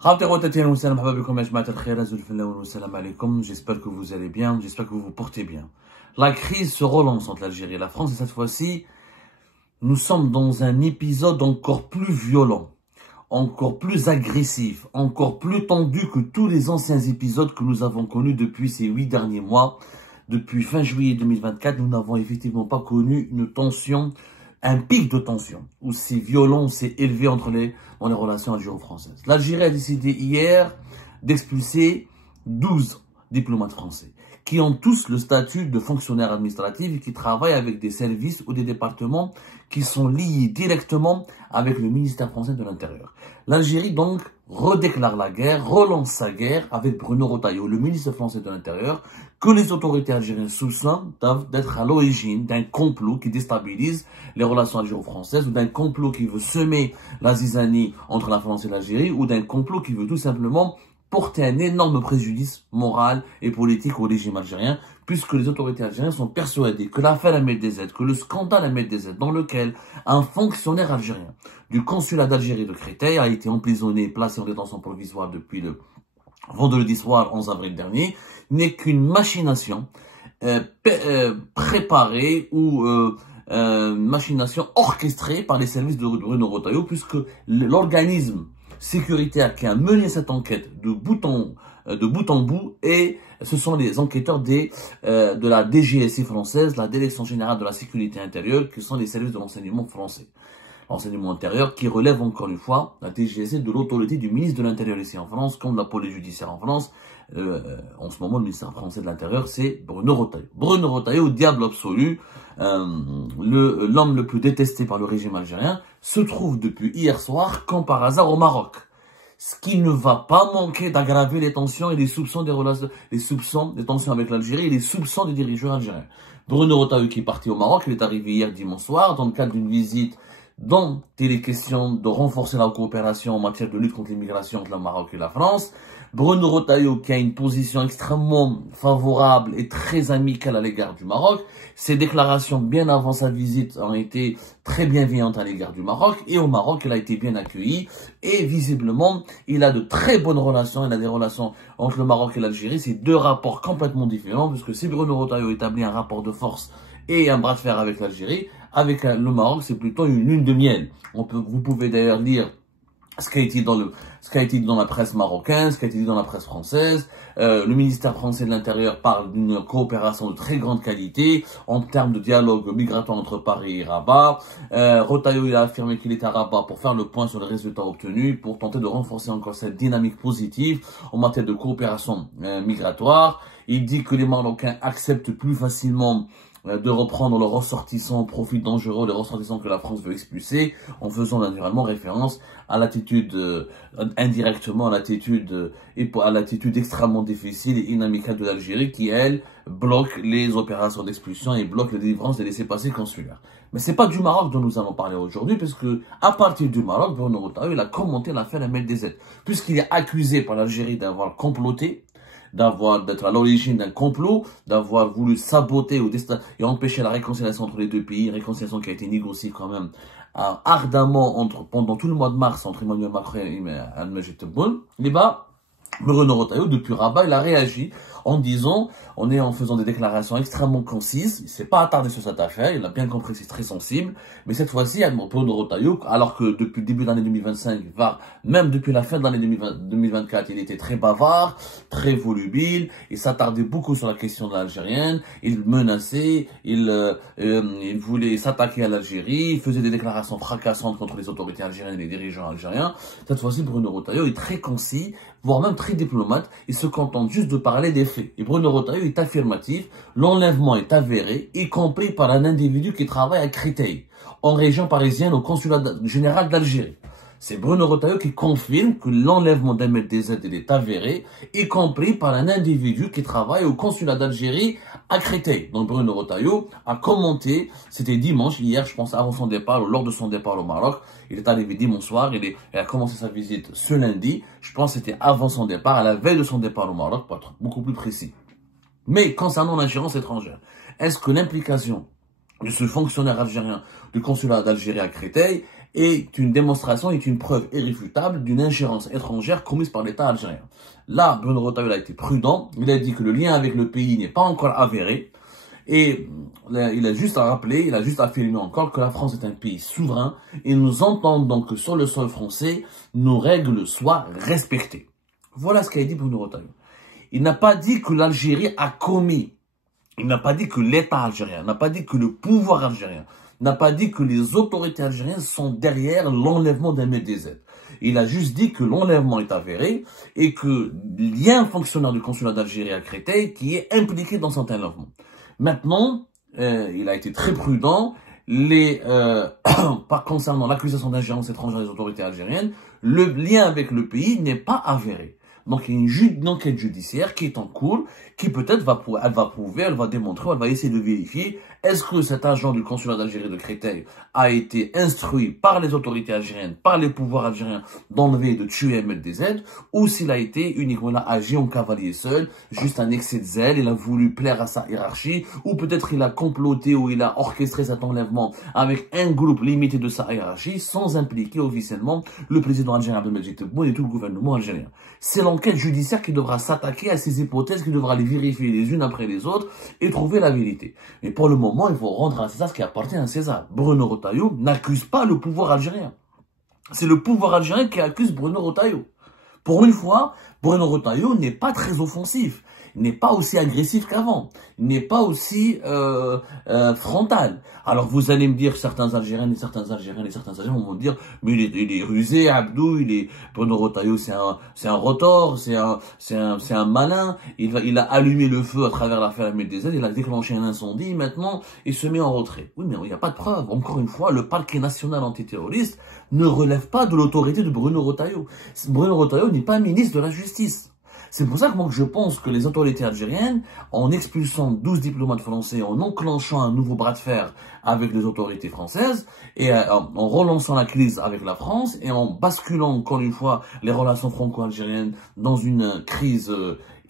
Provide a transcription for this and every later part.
J'espère que vous allez bien, j'espère que vous vous portez bien. La crise se relance entre l'Algérie et la France et cette fois-ci, nous sommes dans un épisode encore plus violent, encore plus agressif, encore plus tendu que tous les anciens épisodes que nous avons connus depuis ces 8 derniers mois. Depuis fin juillet 2024, nous n'avons effectivement pas connu une tension, un pic de tension aussi violent, aussi élevé dans les relations algéro-françaises. L'Algérie a décidé hier d'expulser 12 diplomates français qui ont tous le statut de fonctionnaires administratifs et qui travaillent avec des services ou des départements qui sont liés directement avec le ministère français de l'Intérieur. L'Algérie donc redéclare la guerre, relance sa guerre avec Bruno Retailleau, le ministre français de l'Intérieur, que les autorités algériennes soupçonnent d'être à l'origine d'un complot qui déstabilise les relations algéro-françaises ou d'un complot qui veut semer la zizanie entre la France et l'Algérie ou d'un complot qui veut tout simplement porter un énorme préjudice moral et politique au régime algérien, puisque les autorités algériennes sont persuadées que l'affaire Ahmed Dezed, que le scandale Ahmed Dezed, dans lequel un fonctionnaire algérien du consulat d'Algérie de Créteil a été emprisonné, placé en détention provisoire depuis le vendredi soir 11 avril dernier, n'est qu'une machination préparée ou machination orchestrée par les services de Bruno Retailleau, puisque l'organisme sécuritaire qui a mené cette enquête de bout en bout, et ce sont les enquêteurs de la DGSI française, la Direction Générale de la Sécurité Intérieure, qui sont les services de renseignement français. Renseignement intérieur qui relève encore une fois la DGSI de l'autorité du ministre de l'Intérieur ici en France, comme la police judiciaire en France. En ce moment, le ministère français de l'Intérieur, c'est Bruno Retailleau. Bruno Retailleau, diable absolu, l'homme le plus détesté par le régime algérien, se trouve depuis hier soir, comme par hasard, au Maroc. Ce qui ne va pas manquer d'aggraver les tensions et les soupçons des relations, des tensions avec l'Algérie et les soupçons des dirigeants algériens. Bruno Retailleau qui est parti au Maroc, il est arrivé hier dimanche soir dans le cadre d'une visite dont il est question de renforcer la coopération en matière de lutte contre l'immigration entre le Maroc et la France. Bruno Retailleau qui a une position extrêmement favorable et très amicale à l'égard du Maroc. Ses déclarations bien avant sa visite ont été très bienveillantes à l'égard du Maroc. Et au Maroc, il a été bien accueilli. Et visiblement, il a de très bonnes relations. Il a des relations entre le Maroc et l'Algérie. C'est deux rapports complètement différents, puisque si Bruno Retailleau établit un rapport de force et un bras de fer avec l'Algérie, avec le Maroc, c'est plutôt une lune de miel. Vous pouvez d'ailleurs lire ce qui a été dans la presse marocaine, ce qui a été dit dans la presse française. Le ministère français de l'Intérieur parle d'une coopération de très grande qualité en termes de dialogue migratoire entre Paris et Rabat. Retailleau, il a affirmé qu'il est à Rabat pour faire le point sur les résultats obtenus, pour tenter de renforcer encore cette dynamique positive en matière de coopération migratoire. Il dit que les Marocains acceptent plus facilement de reprendre leurs ressortissants au profit dangereux, les ressortissants que la France veut expulser, en faisant naturellement référence à l'attitude, indirectement à l'attitude extrêmement difficile et inamicale de l'Algérie qui, elle, bloque les opérations d'expulsion et bloque la délivrance des laissez-passer consulaires. Mais c'est pas du Maroc dont nous allons parler aujourd'hui, parce que, à partir du Maroc, Bruno Retailleau, il a commenté l'affaire Ahmed Dezed, puisqu'il est accusé par l'Algérie d'avoir comploté, d'être à l'origine d'un complot, d'avoir voulu saboter et empêcher la réconciliation entre les deux pays, réconciliation qui a été négociée quand même ardemment pendant tout le mois de mars entre Emmanuel Macron et Al-Majid Tebboune. Et Bruno Retailleau, depuis Rabat, il a réagi en faisant des déclarations extrêmement concises. Il s'est pas attardé sur cette affaire, il a bien compris que c'est très sensible. Mais cette fois-ci, Bruno Retailleau, alors que depuis le début de l'année 2025, même depuis la fin de l'année 2024, il était très bavard, très volubile, il s'attardait beaucoup sur la question de l'algérienne, il menaçait, il voulait s'attaquer à l'Algérie, il faisait des déclarations fracassantes contre les autorités algériennes et les dirigeants algériens. Cette fois-ci, Bruno Retailleau est très concis, voire même très diplomate, il se contente juste de parler des faits. Et Bruno Retailleau est affirmatif, l'enlèvement est avéré, y compris par un individu qui travaille à Créteil, en région parisienne au consulat général d'Algérie. C'est Bruno Retailleau qui confirme que l'enlèvement d'Ahmed Dezed est avéré, y compris par un individu qui travaille au consulat d'Algérie à Créteil. Donc Bruno Retailleau a commenté, c'était dimanche, hier je pense avant son départ, ou lors de son départ au Maroc. Il est arrivé dimanche soir, il a commencé sa visite ce lundi, je pense que c'était avant son départ, à la veille de son départ au Maroc, pour être beaucoup plus précis. Mais concernant l'ingérence étrangère, est-ce que l'implication de ce fonctionnaire algérien du consulat d'Algérie à Créteil est une démonstration, est une preuve irréfutable d'une ingérence étrangère commise par l'État algérien. Là, Bruno Retailleau a été prudent, il a dit que le lien avec le pays n'est pas encore avéré, et il a juste à rappeler, il a juste affirmé encore que la France est un pays souverain, et nous entendons que sur le sol français, nos règles soient respectées. Voilà ce qu'a dit Bruno Retailleau. Il n'a pas dit que l'Algérie a commis, il n'a pas dit que l'État algérien, n'a pas dit que le pouvoir algérien, n'a pas dit que les autorités algériennes sont derrière l'enlèvement d'un MDZ. Il a juste dit que l'enlèvement est avéré et qu'il y a un fonctionnaire du consulat d'Algérie à Créteil qui est impliqué dans cet enlèvement. Maintenant, il a été très prudent, pas concernant l'accusation d'ingérence étrangère des autorités algériennes, le lien avec le pays n'est pas avéré. Donc, il y a une enquête judiciaire qui est en cours, qui peut-être elle va prouver, elle va démontrer, elle va essayer de vérifier est-ce que cet agent du consulat d'Algérie de Créteil a été instruit par les autorités algériennes, par les pouvoirs algériens d'enlever et de tuer MLDZ, ou s'il a été uniquement là, agi en cavalier seul, juste un excès de zèle, il a voulu plaire à sa hiérarchie, ou peut-être il a comploté ou il a orchestré cet enlèvement avec un groupe limité de sa hiérarchie, sans impliquer officiellement le président algérien Abdelmajid Tebboune et tout le gouvernement algérien. C'est l'enquête judiciaire qui devra s'attaquer à ces hypothèses, qui devra les vérifier les unes après les autres et trouver la vérité. Mais pour le moment, il faut rendre à César ce qui appartient à César. Bruno Retailleau n'accuse pas le pouvoir algérien. C'est le pouvoir algérien qui accuse Bruno Retailleau. Pour une fois, Bruno Retailleau n'est pas très offensif. Il n'est pas aussi agressif qu'avant. Il n'est pas aussi frontal. Alors vous allez me dire, certains Algériens et certains Algériens vont me dire, mais il est rusé, Abdou, Bruno Retailleau, c'est un rotor, c'est un malin. Il a allumé le feu à travers l'affaire MLDZ, il a déclenché un incendie, maintenant il se met en retrait. Oui, mais il n'y a pas de preuve. Encore une fois, le parquet national antiterroriste ne relève pas de l'autorité de Bruno Retailleau. Bruno Retailleau n'est pas ministre de la Justice. C'est pour ça que moi je pense que les autorités algériennes, en expulsant 12 diplomates français, en enclenchant un nouveau bras de fer avec les autorités françaises, et en relançant la crise avec la France, et en basculant encore une fois les relations franco-algériennes dans une crise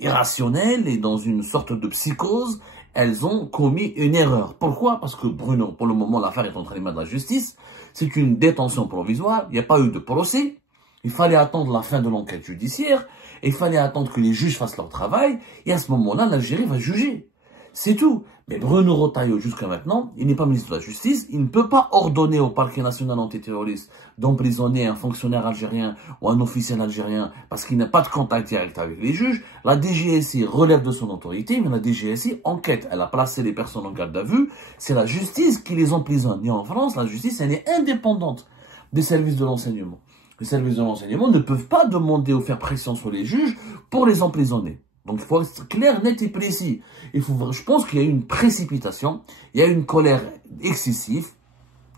irrationnelle et dans une sorte de psychose, elles ont commis une erreur. Pourquoi? Parce que Bruno, pour le moment, l'affaire est entre les mains de la justice, c'est une détention provisoire, il n'y a pas eu de procès, il fallait attendre la fin de l'enquête judiciaire, et il fallait attendre que les juges fassent leur travail, et à ce moment-là, l'Algérie va juger. C'est tout. Mais Bruno Retailleau, jusqu'à maintenant, il n'est pas ministre de la Justice, il ne peut pas ordonner au parquet national antiterroriste d'emprisonner un fonctionnaire algérien ou un officiel algérien parce qu'il n'a pas de contact direct avec les juges. La DGSI relève de son autorité, mais la DGSI enquête. Elle a placé les personnes en garde à vue. C'est la justice qui les emprisonne. Et en France, la justice, elle est indépendante des services de l'enseignement. Les services de renseignement ne peuvent pas demander ou faire pression sur les juges pour les emprisonner. Donc, il faut être clair, net et précis. Je pense qu'il y a eu une précipitation, il y a eu une colère excessive,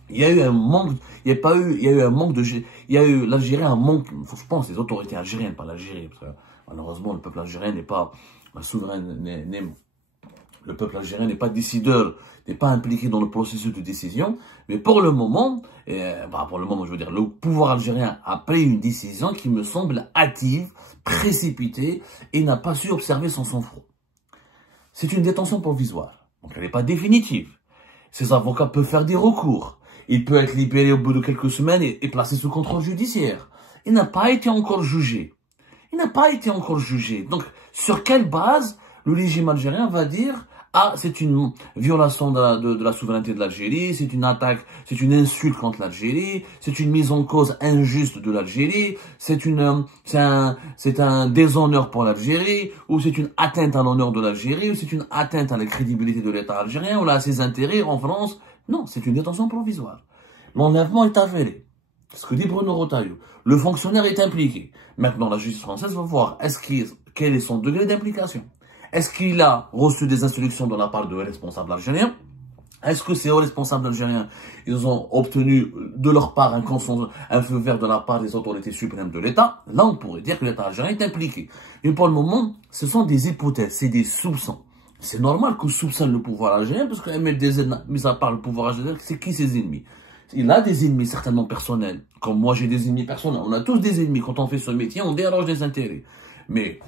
il y a eu un manque, l'Algérie a un manque, je pense, les autorités algériennes, pas l'Algérie, parce que malheureusement, le peuple algérien n'est pas souverain, le peuple algérien n'est pas décideur, n'est pas impliqué dans le processus de décision. Mais pour le moment, je veux dire, le pouvoir algérien a pris une décision qui me semble hâtive, précipitée et n'a pas su observer son sang-froid. C'est une détention provisoire, donc elle n'est pas définitive. Ses avocats peuvent faire des recours. Il peut être libéré au bout de quelques semaines et placé sous contrôle judiciaire. Il n'a pas été encore jugé. Donc, sur quelle base le régime algérien va dire « Ah, c'est une violation de la souveraineté de l'Algérie, c'est une attaque, c'est une insulte contre l'Algérie, c'est une mise en cause injuste de l'Algérie, c'est un déshonneur pour l'Algérie, ou c'est une atteinte à l'honneur de l'Algérie, ou c'est une atteinte à la crédibilité de l'État algérien, ou à ses intérêts en France. » Non, c'est une détention provisoire. L'enlèvement est avéré. Ce que dit Bruno Retailleau. Le fonctionnaire est impliqué. Maintenant, la justice française va voir quel est son degré d'implication. Est-ce qu'il a reçu des instructions de la part de responsables algériens? Est-ce que ces responsables algériens, ils ont obtenu de leur part un feu vert de la part des autorités suprêmes de l'État? Là, on pourrait dire que l'État algérien est impliqué. Mais pour le moment, ce sont des hypothèses, c'est des soupçons. C'est normal qu'on soupçonne le pouvoir algérien, parce que MLDZ, mis à part le pouvoir algérien, c'est qui ses ennemis? Il a des ennemis certainement personnels. Comme moi, j'ai des ennemis personnels. On a tous des ennemis. Quand on fait ce métier, on dérange des intérêts. Mais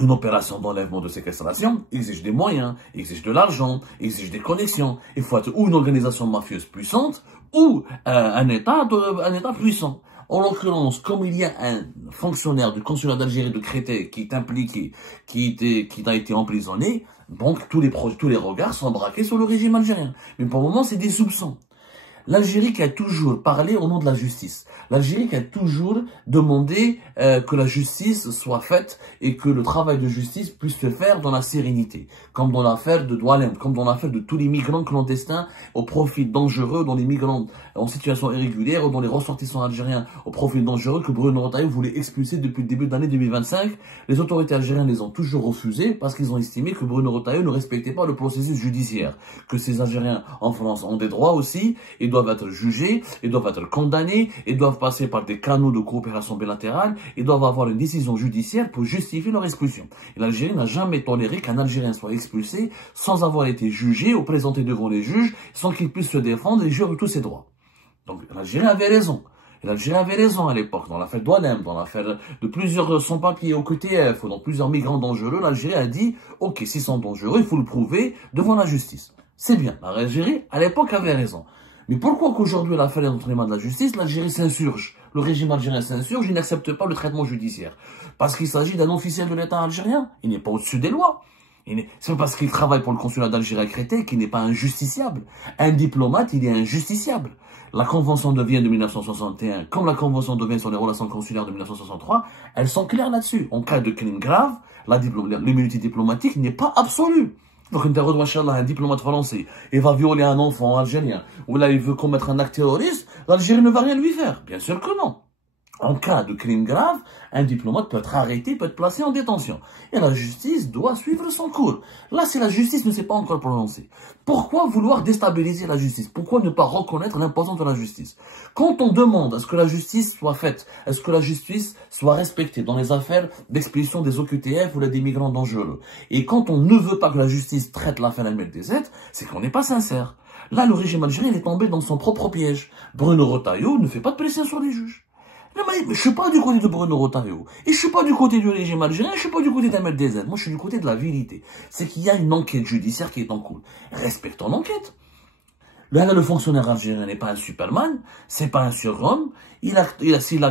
Une opération d'enlèvement de séquestration exige des moyens, exige de l'argent, exige des connexions. Il faut être ou une organisation mafieuse puissante, ou un État puissant. En l'occurrence, comme il y a un fonctionnaire du consulat d'Algérie de Créteil qui est impliqué, qui a été emprisonné, donc tous les regards sont braqués sur le régime algérien. Mais pour le moment, c'est des soupçons. L'Algérie qui a toujours parlé au nom de la justice. L'Algérie qui a toujours demandé que la justice soit faite et que le travail de justice puisse se faire dans la sérénité. Comme dans l'affaire de Doualem, comme dans l'affaire de tous les migrants clandestins au profil dangereux, dans les migrants en situation irrégulière ou dans les ressortissants algériens au profil dangereux que Bruno Retailleau voulait expulser depuis le début de l'année 2025. Les autorités algériennes les ont toujours refusés parce qu'ils ont estimé que Bruno Retailleau ne respectait pas le processus judiciaire. Que ces Algériens en France ont des droits aussi et doivent être jugés, ils doivent être condamnés, ils doivent passer par des canaux de coopération bilatérale, ils doivent avoir une décision judiciaire pour justifier leur expulsion. Et l'Algérie n'a jamais toléré qu'un Algérien soit expulsé sans avoir été jugé ou présenté devant les juges, sans qu'il puisse se défendre et jurer tous ses droits. Donc l'Algérie avait raison. Et l'Algérie avait raison à l'époque, dans l'affaire Doualem, dans l'affaire de plusieurs sans-papiers au QTF, dans plusieurs migrants dangereux, l'Algérie a dit, ok, s'ils sont dangereux, il faut le prouver devant la justice. C'est bien, l'Algérie, à l'époque, avait raison. Mais pourquoi qu'aujourd'hui, l'affaire d'entraînement de la justice, l'Algérie s'insurge, le régime algérien s'insurge, il n'accepte pas le traitement judiciaire? Parce qu'il s'agit d'un officiel de l'État algérien, il n'est pas au-dessus des lois. C'est parce qu'il travaille pour le consulat d'Algérie à Créteil qu'il n'est pas injusticiable. Un diplomate, il est injusticiable. La Convention de Vienne de 1961, comme la Convention de Vienne sur les relations consulaires de 1963, elles sont claires là-dessus. En cas de crime grave, l'immunité diplomatique n'est pas absolue. Donc, un diplomate français, il va violer un enfant algérien, ou là, il veut commettre un acte terroriste, l'Algérie ne va rien lui faire. Bien sûr que non. En cas de crime grave, un diplomate peut être arrêté, peut être placé en détention. Et la justice doit suivre son cours. Là, si la justice ne s'est pas encore prononcée, pourquoi vouloir déstabiliser la justice? Pourquoi ne pas reconnaître l'importance de la justice? Quand on demande à ce que la justice soit faite, est-ce que la justice soit respectée dans les affaires d'expulsion des OQTF ou des migrants dangereux, et quand on ne veut pas que la justice traite l'affaire MLDZ, c'est qu'on n'est pas sincère. Là, le régime algérien est tombé dans son propre piège. Bruno Retailleau ne fait pas de pression sur les juges. Non, mais je suis pas du côté de Bruno Retailleau. Et je suis pas du côté du régime algérien, je suis pas du côté d'MLDZ. Moi, je suis du côté de la vérité. C'est qu'il y a une enquête judiciaire qui est en cours. Respectons l'enquête. Le fonctionnaire algérien n'est pas un Superman, c'est pas un surhomme. S'il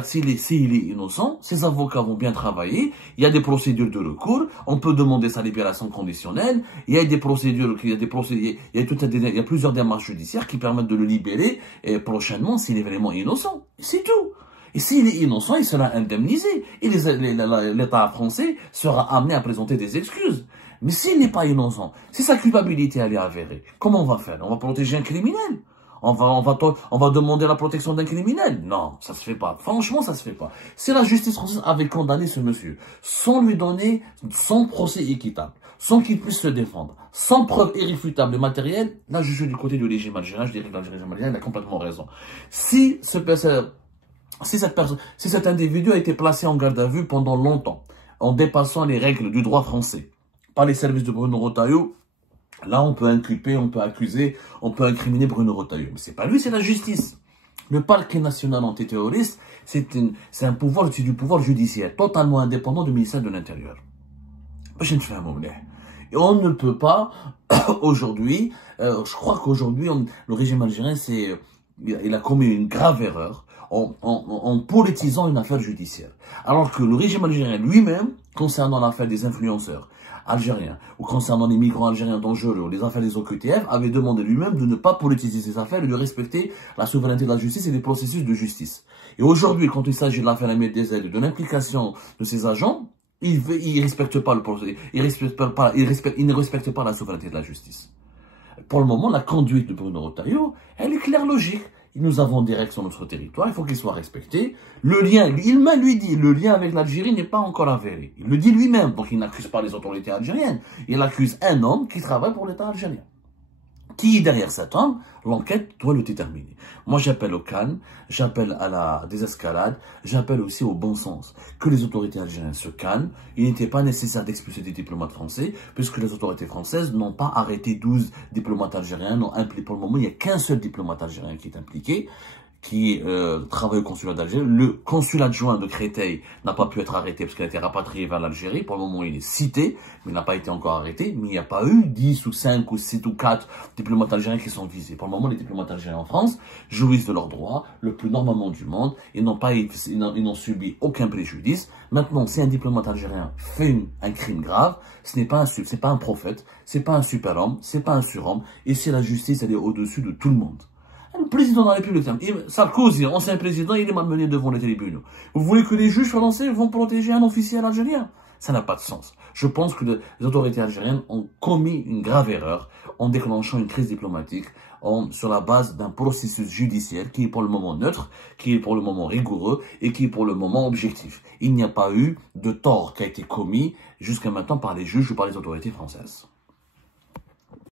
est innocent, ses avocats vont bien travailler. Il y a des procédures de recours. On peut demander sa libération conditionnelle. Il y a des procédures, il y a plusieurs démarches judiciaires qui permettent de le libérer prochainement s'il est vraiment innocent. C'est tout. Et s'il est innocent, il sera indemnisé. Et l'État français sera amené à présenter des excuses. Mais s'il n'est pas innocent, si sa culpabilité elle est avérée, comment on va faire? On va protéger un criminel? On va demander la protection d'un criminel? Non, ça se fait pas. Franchement, ça se fait pas. Si la justice française avait condamné ce monsieur, sans lui donner son procès équitable, sans qu'il puisse se défendre, sans preuve irréfutable et matérielle, là, je suis du côté du régime algérien, je dirais que le régime algérien a complètement raison. Si cet individu a été placé en garde à vue pendant longtemps, en dépassant les règles du droit français, par les services de Bruno Retailleau, là on peut inculper, on peut accuser, on peut incriminer Bruno Retailleau. Mais c'est pas lui, c'est la justice. Le parquet national antiterroriste, c'est du pouvoir judiciaire, totalement indépendant du ministère de l'Intérieur. Et on ne peut pas, aujourd'hui, je crois qu'aujourd'hui, le régime algérien, il a commis une grave erreur en politisant une affaire judiciaire. Alors que le régime algérien lui-même, concernant l'affaire des influenceurs algériens, ou concernant les migrants algériens dangereux, ou les affaires des OQTF, avait demandé lui-même de ne pas politiser ces affaires et de respecter la souveraineté de la justice et les processus de justice. Et aujourd'hui, quand il s'agit de l'affaire MLDZ et de l'implication de ces agents, il ne respecte pas le procès, il ne respecte pas la souveraineté de la justice. Pour le moment, la conduite de Bruno Retailleau, elle est claire, logique. Nous avons direct sur notre territoire, il faut qu'il soit respecté. Le lien, il lui dit, le lien avec l'Algérie n'est pas encore avéré. Il le dit lui-même, donc il n'accuse pas les autorités algériennes. Il accuse un homme qui travaille pour l'État algérien. Qui est derrière cet homme? L'enquête doit le déterminer. Moi, j'appelle au calme, j'appelle à la désescalade, j'appelle aussi au bon sens. Que les autorités algériennes se calment. Il n'était pas nécessaire d'expulser des diplomates français, puisque les autorités françaises n'ont pas arrêté 12 diplomates algériens. Pour le moment, il n'y a qu'un seul diplomate algérien qui est impliqué. qui travaille au consulat d'Alger. Le consul adjoint de Créteil n'a pas pu être arrêté parce qu'il a été rapatrié vers l'Algérie. Pour le moment, il est cité, mais il n'a pas été encore arrêté. Mais il n'y a pas eu 10 ou 5 ou 7 ou 4 diplomates algériens qui sont visés. Pour le moment, les diplomates algériens en France jouissent de leurs droits le plus normalement du monde. Ils n'ont subi aucun préjudice. Maintenant, si un diplomate algérien fait un crime grave, ce n'est pas un prophète, c'est pas un super-homme, c'est pas un surhomme. Et si la justice, elle est au-dessus de tout le monde. Le président de la République, Sarkozy, ancien président, il est malmené devant les tribunaux. Vous voulez que les juges français vont protéger un officiel algérien? Ça n'a pas de sens. Je pense que les autorités algériennes ont commis une grave erreur en déclenchant une crise diplomatique sur la base d'un processus judiciaire qui est pour le moment neutre, qui est pour le moment rigoureux et qui est pour le moment objectif. Il n'y a pas eu de tort qui a été commis jusqu'à maintenant par les juges ou par les autorités françaises.